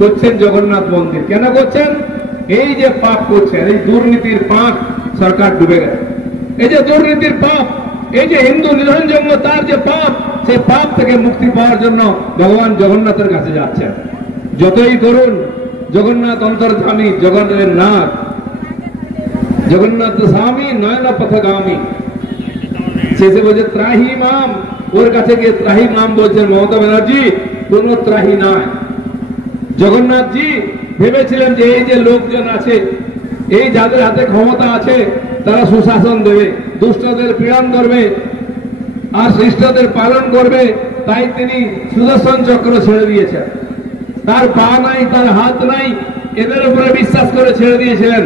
করছেন জগন্নাথ মন্দির। কেন করছেন? এই যে পাপ করছেন, এই দুর্নীতির পাপ সরকার ডুবে গেছে। এই যে দুর্নীতির পাপ, এই যে হিন্দু নিধন যজ্ঞ, তার যে পাপ, সেই পাপ থেকে মুক্তি পাওয়ার জন্য ভগবান জগন্নাথের কাছে যাচ্ছেন। যতই করুন, জগন্নাথ অন্তর্ধামী, জগন্নাথের নাথ, জগন্নাথ স্বামী নয়ন পথগামী। শেষে বলছে ত্রাহি মাম, ওর কাছে গিয়ে ত্রাহি নাম বলছেন মমতা ব্যানার্জি, কোন ত্রাহি নাই। জগন্নাথজি ভেবেছিলেন যে এই যে লোকজন আছে, এই যাদের হাতে ক্ষমতা আছে, তারা সুশাসন দেবে, দুষ্টদের পীড়ন করবে আর শিষ্টদের পালন করবে, তাই তিনি সুদর্শন চক্র ছেড়ে দিয়েছেন। তার পা নাই, তার হাত নাই, এদের উপরে বিশ্বাস করে ছেড়ে দিয়েছিলেন।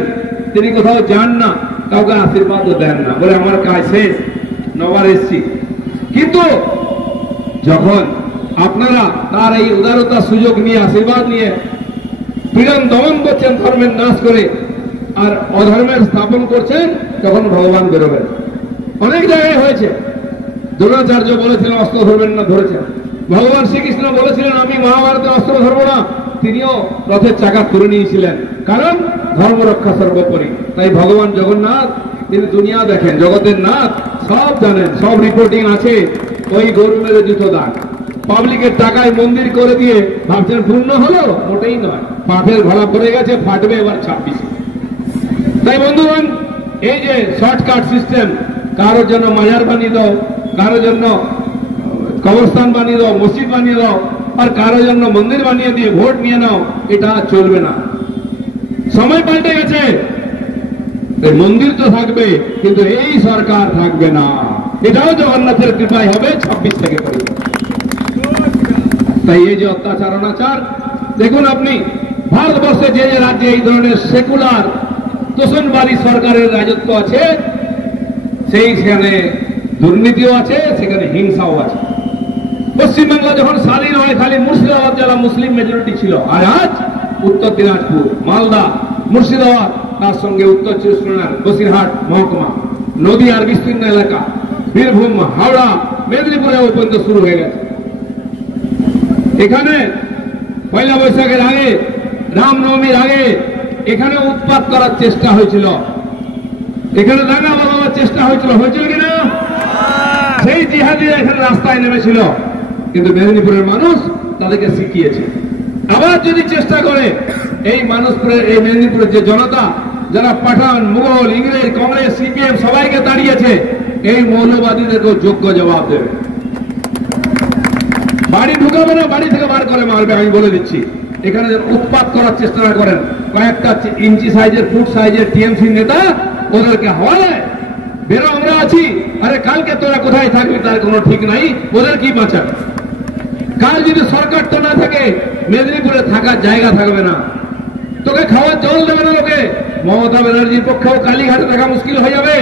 তিনি কোথাও যান না, কাউকে আশীর্বাদও দেন না, বলে আমার কাজ শেষ, নবার এসছি। কিন্তু যখন আপনারা তার এই উদারতার সুযোগ নিয়ে, আশীর্বাদ নিয়ে পীড়ন দমন করছেন, ধর্মের নাশ করে আর অধর্মের স্থাপন করছেন, তখন ভগবান বেরোবেন। অনেক জায়গায় হয়েছে। দ্রোণাচার্য বলেছিলেন অস্ত্র ধরবেন না, ধরেছেন। ভগবান শ্রীকৃষ্ণ বলেছিলেন আমি মহাভারতে অস্ত্র ধরব না, তিনিও রথের চাকা তুলে নিয়েছিলেন, কারণ ধর্ম রক্ষা সর্বোপরি। তাই ভগবান জগন্নাথ, তিনি দুনিয়া দেখেন, জগতের নাথ, সব জানেন, সব রিপোর্টিং আছে। ওই গরু মেরে জুতো দাগ, পাবলিকের টাকায় মন্দির করে দিয়ে ভাবছেন পূর্ণ হলো, মোটেই নয়। পাঠের ঘোড়া পড়ে গেছে, ফাটবে এবার 26। তাই বন্ধুগণ, এই যে শর্টকাট সিস্টেম, কারোর জন্য মাজার বানিয়ে দাও, কারোর জন্য কবরস্থান বানিয়ে দাও, মসজিদ বানিয়ে দাও, আর কারোর জন্য মন্দির বানিয়ে দিয়ে ভোট নিয়ে নাও, এটা চলবে না। সময় পাল্টে গেছে। মন্দির তো থাকবে, কিন্তু এই সরকার থাকবে না। এটাও জগন্নাথের কৃপায় হবে 26 থেকে পরে। তাই এই যে অত্যাচার অনাচার, দেখুন আপনি ভারতবর্ষে যে যে রাজ্যে এই ধরনের সেকুলার তোষণবাদী সরকারের রাজত্ব আছে, সেইখানে দুর্নীতিও আছে, সেখানে হিংসাও আছে। পশ্চিমবাংলা যখন স্বাধীন হয়, খালি মুর্শিদাবাদ জেলা মুসলিম মেজরিটি ছিল, আর আজ উত্তর দিনাজপুর, মালদা, মুর্শিদাবাদ, তার সঙ্গে উত্তর চব্বিশ পরগনার বসিরহাট মহকুমা, নদীয়ার বিস্তীর্ণ এলাকা, বীরভূম, হাওড়া, মেদিনীপুরেও পর্যন্ত শুরু হয়ে গেছে। এখানে পয়লা বৈশাখের আগে, রামনবমীর আগে এখানে উৎপাত করার চেষ্টা হয়েছিল, এখানে দাঙ্গা বাঁধাবার চেষ্টা হয়েছিল, হয়েছিল কিনা? সেই জিহাদিরা এখানে রাস্তায় নেমেছিল, কিন্তু মেদিনীপুরের মানুষ তাদেরকে শিখিয়েছে। আবার যদি চেষ্টা করে এই মানুষপুরের, এই মেদিনীপুরের যে জনতা, যারা পাঠান, মুঘল, ইংরেজ, কংগ্রেস, সিপিএম সবাইকে দাঁড়িয়েছে, এই মৌলবাদীদেরকেও যোগ্য জবাব দেবে। বাড়ি ঢুকাবে না, বাড়ি থেকে বার করে মারবে, আমি বলে দিচ্ছি। এখানে উৎপাত করার চেষ্টা না করেন, কয়েকটা ইঞ্চি সাইজের, ফুট সাইজের টিএমসি নেতা ওদেরকে হওয়ায় বেরো, আমরা আছি। আরে কালকে তোরা কোথায় থাকবি তার কোনো ঠিক নাই, ওদের কি বাঁচাবে? কাল যদি সরকারটা না থাকে, মেদিনীপুরে থাকার জায়গা থাকবে না, তোকে খাওয়ার জল দেবে না লোকে। মমতা ব্যানার্জির পক্ষেও কালীঘাটে থাকা মুশকিল হয়ে যাবে।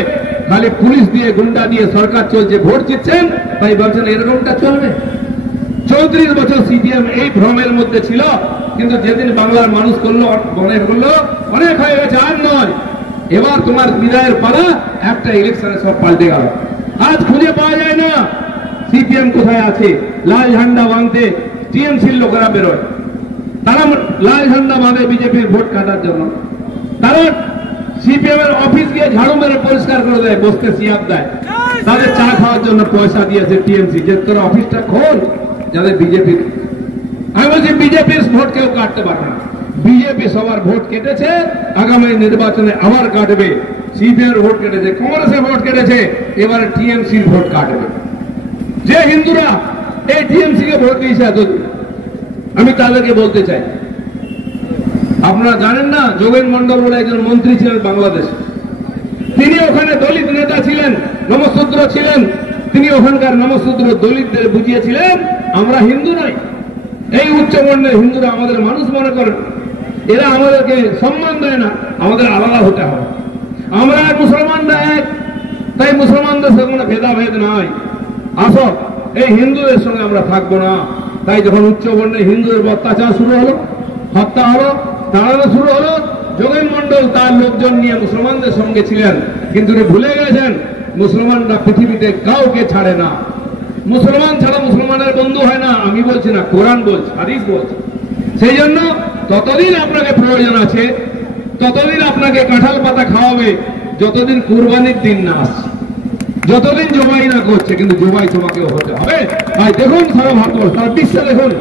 খালি পুলিশ দিয়ে, গুন্ডা দিয়ে সরকার চলছে, ভোট জিতছেন, তাই ভাবছেন এরকমটা চলবে। 34 বছর সিপিএম এই ভ্রমের মধ্যে ছিল, কিন্তু যেদিন বাংলার মানুষ করলো, মনে করলো অনেক হয়ে গেছে, আর নয়, এবার তোমার বিদায়ের পালা, একটা ইলেকশনে সব পাল্টে গেল। আজ খুঁজে পাওয়া যায় না সিপিএম কোথায় আছে। লাল ঝান্ডা বাঁধতে টিএমসির লোকেরা বেরোয়, তারা লাল ঝান্ডা বাঁধে বিজেপির ভোট কাটার জন্য। তারা সিপিএম এর অফিস গিয়ে ঝাড়ু মেরে পরিষ্কার করে দেয়, বসতে সিয়াপ দেয়, তাদের চা খাওয়ার জন্য পয়সা দিয়েছে টিএমসি, যে তোরা অফিসটা খোল, যাদের বিজেপির। আমি বলছি বিজেপির ভোট কেউ কাটতে পারে না। বিজেপি সবার ভোট কেটেছে, আগামী নির্বাচনে আবার কাটবে। সিপিএম ভোট কেটেছে, কংগ্রেসের ভোট কেটেছে, এবারে টিএমসির ভোট কাটবে। যে হিন্দুরা এই টিএমসি কে ভোট দিয়েছে এতদিন, আমি তাদেরকে বলতে চাই, আপনারা জানেন না যোগেন মন্ডল বলে একজন মন্ত্রী ছিলেন বাংলাদেশে, তিনি ওখানে দলিত নেতা ছিলেন, নমশূদ্র ছিলেন। তিনি ওখানকার নমশূদ্র দলিতদের বুঝিয়েছিলেন আমরা হিন্দু নই, এই উচ্চবর্ণের হিন্দুরা আমাদের মানুষ মনে করেন, এরা আমাদেরকে সম্মান দেয় না, আমাদের আলাদা হতে হবে। আমরা আর মুসলমানরা এক, তাই মুসলমানদের সঙ্গে কোনো ভেদাভেদ নাই, আসো এই হিন্দুদের সঙ্গে আমরা থাকবো না। তাই যখন উচ্চবর্ণের হিন্দুদের অত্যাচার শুরু হলো, হত্যা হলো, দাঁড়ানো শুরু হলো, যোগেন মন্ডল তার লোকজন নিয়ে মুসলমানদের সঙ্গে ছিলেন, কিন্তু উনি ভুলে গেছেন মুসলমানরা পৃথিবীতে কাউকে ছাড়ে না। মুসলমান ছাড়া মুসলমানের বন্ধু হয় না। আমি বলছি না, কোরআন বলছে, হাদিস বলছে। সেই জন্য ততদিন আপনাকে প্রয়োজন আছে, ততদিন আপনাকে কাঁঠাল পাতা খাওয়াবে যতদিন কুরবানির দিন না আসছে, যতদিন জবাই না করছে। কিন্তু জবাই তোমাকেও হতে হবে। তাই দেখুন সারা ভারতবর্ষ, সারা বিশ্বে দেখুন।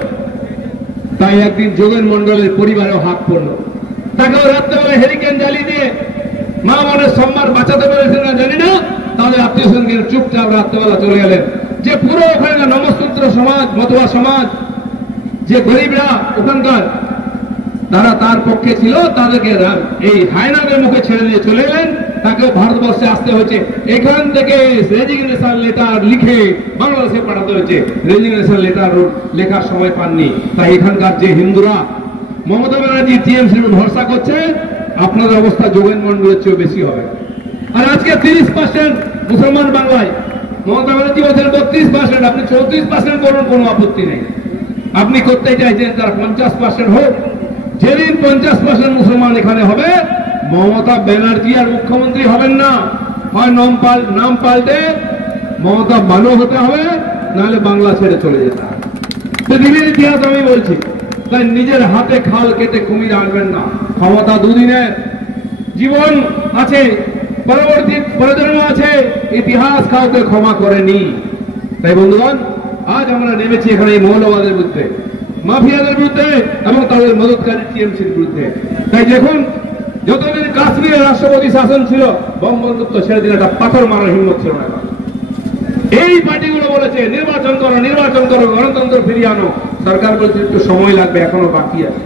তাই একদিন যোগেন মন্ডলের পরিবারেও হাত পড়লো, তাকেও রাত্রেবেলায় হেরিকেন জ্বালিয়ে দিয়ে মা মনের সম্মান বাঁচাতে পেরেছেন না জানি না, তাদের আত্মীয় স্বজনকে চুপচাপ রাত্রেবেলা চলে গেলেন। যে পুরো ওখানে নমস্তুত্র সমাজ, মতুয়া সমাজ, যে গরিবরা ওখানকার, তারা তার পক্ষে ছিল, তাদেরকে এই হায়নাদের মুখে ছেড়ে দিয়ে চলে গেলেন। তাকেও ভারতবর্ষে আসতে হয়েছে, এখান থেকে রেজিগনেশন লেটার লিখে বাংলাদেশে পাঠাতে হয়েছে। রেজিগনেশন লেটার লেখার সময় পাননি। তাই এখানকার যে হিন্দুরা মমতা ব্যানার্জি টিএমসি ভরসা করছে, আপনাদের অবস্থা যোগেন মন্ডলের চেয়েও বেশি হবে। আর আজকে 30% মুসলমান বাংলায়, মমতা ব্যানার্জি বলছেন 32%, আপনি 34% করুন, কোনো আপত্তি নেই। আপনি করতে চাইছেন তার 50% হোক। যেদিন 50% মুসলমান এখানে হবে, মমতা ব্যানার্জি আর মুখ্যমন্ত্রী হবেন না, হয় নাম পাল্টে মমতা বানো হতে হবে, নাহলে বাংলা ছেড়ে চলে যেতে হবে। পৃথিবীর ইতিহাস আমি বলছি। তাই নিজের হাতে খাল কেটে কুমির আনবেন না। ক্ষমতা দুদিনের, জীবন আছে, পরবর্তী প্রজন্ম আছে, ইতিহাস কাউকে ক্ষমা করেনি। তাই বন্ধুগণ, আজ আমরা নেমেছি এখানে এই মৌলবাদের বিরুদ্ধে, মাফিয়াদের বিরুদ্ধে এবং তাদের মদতকারী টিএমসির বিরুদ্ধে। তাই দেখুন, যতদিন কাশ্মীরের রাষ্ট্রপতি শাসন ছিল, বঙ্গবন্ধুত্ব ছেড়ে দিলে একটা পাথর মারার হিম্মত ছিল না। এই পার্টিগুলো বলেছে নির্বাচন করো, গণতন্ত্র ফিরিয়ে আনো। সরকার বলছে একটু সময় লাগবে, এখনো বাকি আছে।